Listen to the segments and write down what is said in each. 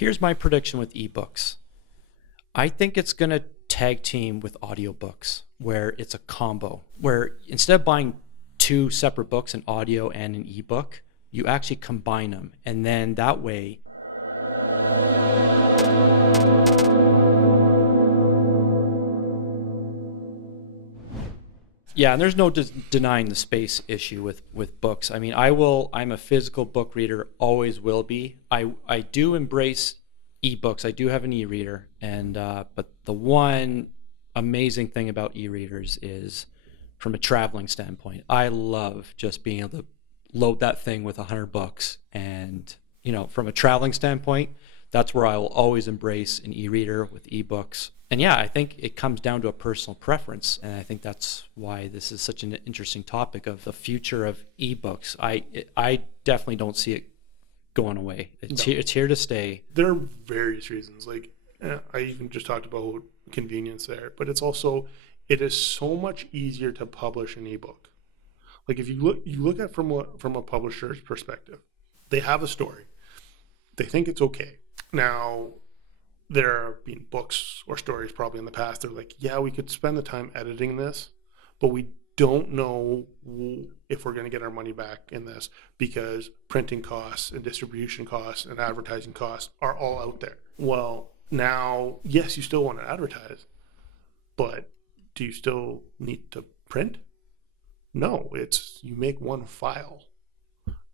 Here's my prediction with ebooks. I think it's going to tag team with audiobooks where it's a combo, where instead of buying two separate books, an audio and an ebook, you actually combine them. And then that way, yeah, and there's no denying the space issue with books. I mean, I'm a physical book reader, always will be. I do embrace ebooks. I do have an e-reader, and but the one amazing thing about e-readers is from a traveling standpoint. I love just being able to load that thing with 100 books, and from a traveling standpoint, that's where I will always embrace an e-reader with ebooks. And yeah, I think it comes down to a personal preference, and I think that's why this is such an interesting topic of the future of ebooks. I definitely don't see it going away. It's here to stay. There are various reasons. Like I even just talked about convenience there, but it is so much easier to publish an ebook. Like if you look at from a publisher's perspective, they have a story. They think it's okay. Now, there have been books or stories probably in the past. They're like, yeah, we could spend the time editing this, but we don't know if we're going to get our money back in this because printing costs and distribution costs and advertising costs are all out there. Well, now, yes, you still want to advertise, but do you still need to print? No, it's you make one file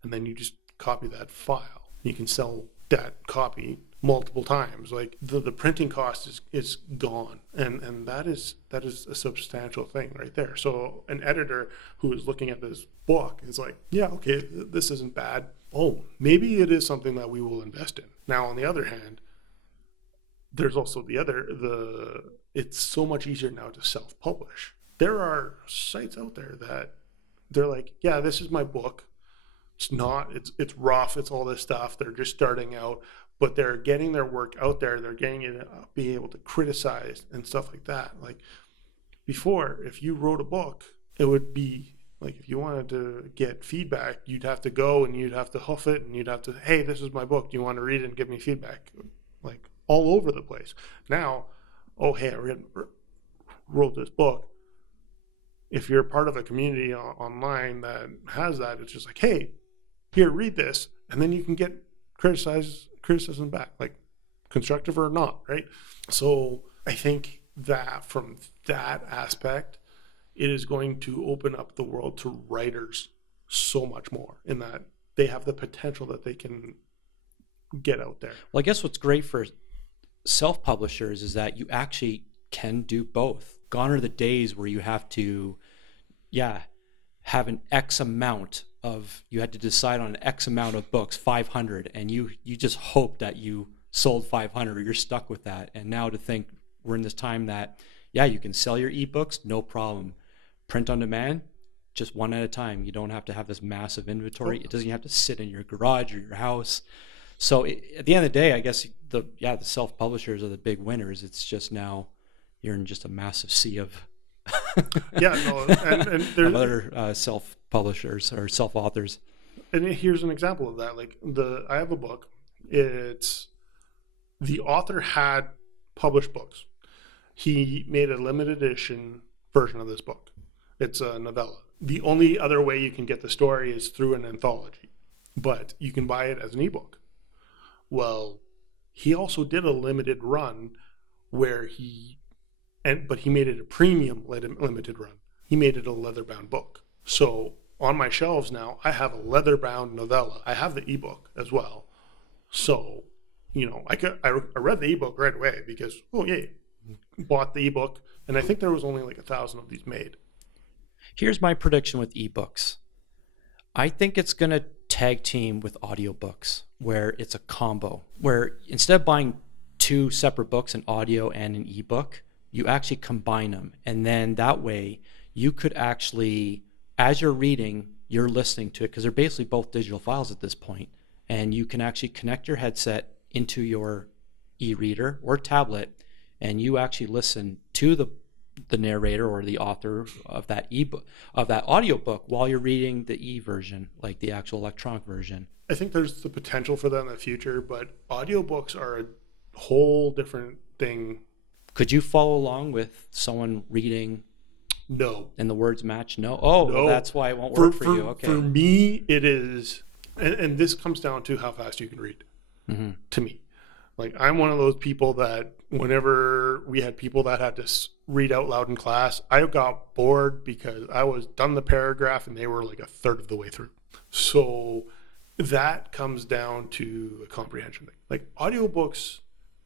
and then you just copy that file. You can sell that copy multiple times. Like the printing cost is gone, and that is a substantial thing right there. So an editor who is looking at this book is like, yeah, okay, this isn't bad. Oh, maybe it is something that we will invest in. Now, on the other hand, there's also it's so much easier now to self-publish. There are sites out there that they're like, yeah, this is my book. It's rough. It's all this stuff. They're just starting out, but they're getting their work out there. They're getting it, being able to criticize and stuff like that. Like before, if you wrote a book, it would be like, if you wanted to get feedback, you'd have to go and you'd have to hoof it and you'd have to, hey, this is my book. Do you want to read it and give me feedback? Like all over the place. Now, oh, hey, I wrote this book. If you're part of a community online that has that, it's just like, hey, here, read this, and then you can get criticism back, like constructive or not, right? So I think that from that aspect, it is going to open up the world to writers so much more, in that they have the potential that they can get out there. Well, I guess what's great for self-publishers is that you actually can do both. Gone are the days where you have to, have an X amount of, you had to decide on an X amount of books, 500, and you just hope that you sold 500 or you're stuck with that. And now to think we're in this time that, you can sell your ebooks, no problem. Print on demand, just one at a time. You don't have to have this massive inventory. It doesn't have to sit in your garage or your house. So at the end of the day, I guess the self-publishers are the big winners. It's just now you're in just a massive sea of and there's other self-publishers or self-authors. And here's an example of that. Like I have a book. It's the author had published books. He made a limited edition version of this book. It's a novella. The only other way you can get the story is through an anthology, but you can buy it as an ebook. Well, he also did a limited run where but he made it a premium limited run. He made it a leather-bound book. So on my shelves now, I have a leather-bound novella. I have the ebook as well. So, I read the ebook right away because, bought the ebook, and I think there was only like 1,000 of these made. Here's my prediction with ebooks. I think it's going to tag team with audiobooks where it's a combo, where instead of buying two separate books, an audio and an ebook, you actually combine them. And then that way you could actually, as you're reading, you're listening to it, because they're basically both digital files at this point. And you can actually connect your headset into your e-reader or tablet, and you actually listen to the the narrator or the author of that ebook, of that audiobook, while you're reading the e-version, like the actual electronic version. I think there's the potential for that in the future, but audiobooks are a whole different thing. Could you follow along with someone reading No. and the words match? No. Oh, No. well, that's why it won't work for you. Okay. For me, it is, and this comes down to how fast you can read. Mm-hmm. To me, like, I'm one of those people that whenever we had people that had to read out loud in class, I got bored because I was done the paragraph and they were like a third of the way through. So that comes down to a comprehension thing. Like, audiobooks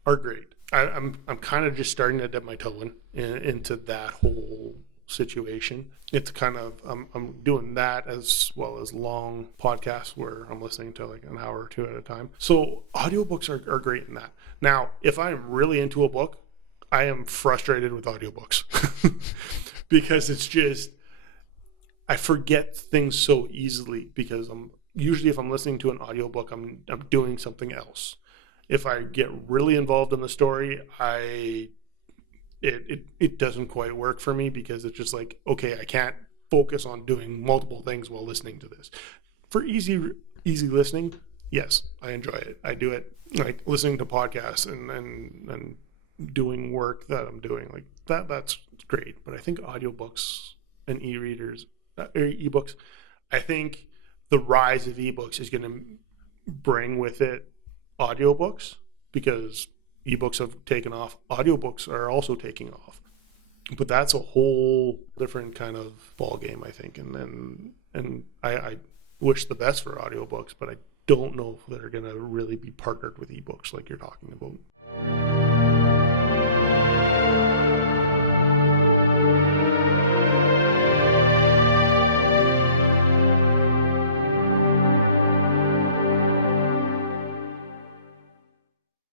are great. I'm kind of just starting to dip my toe into that whole situation. It's kind of I'm doing that as well as long podcasts where I'm listening to like an hour or two at a time. So audiobooks are great in that. Now, if I'm really into a book, I am frustrated with audiobooks because it's just, I forget things so easily because if I'm listening to an audiobook, I'm doing something else. If I get really involved in the story, it doesn't quite work for me because it's just like, okay, I can't focus on doing multiple things while listening to this. For easy listening, yes, I enjoy it. I do it like listening to podcasts and doing work that I'm doing like that. That's great. But I think audiobooks and e-readers, ebooks, I think the rise of ebooks is going to bring with it audiobooks because ebooks have taken off. Audiobooks are also taking off, but that's a whole different kind of ball game, I think. And I wish the best for audiobooks, but I don't know if they're going to really be partnered with ebooks like you're talking about.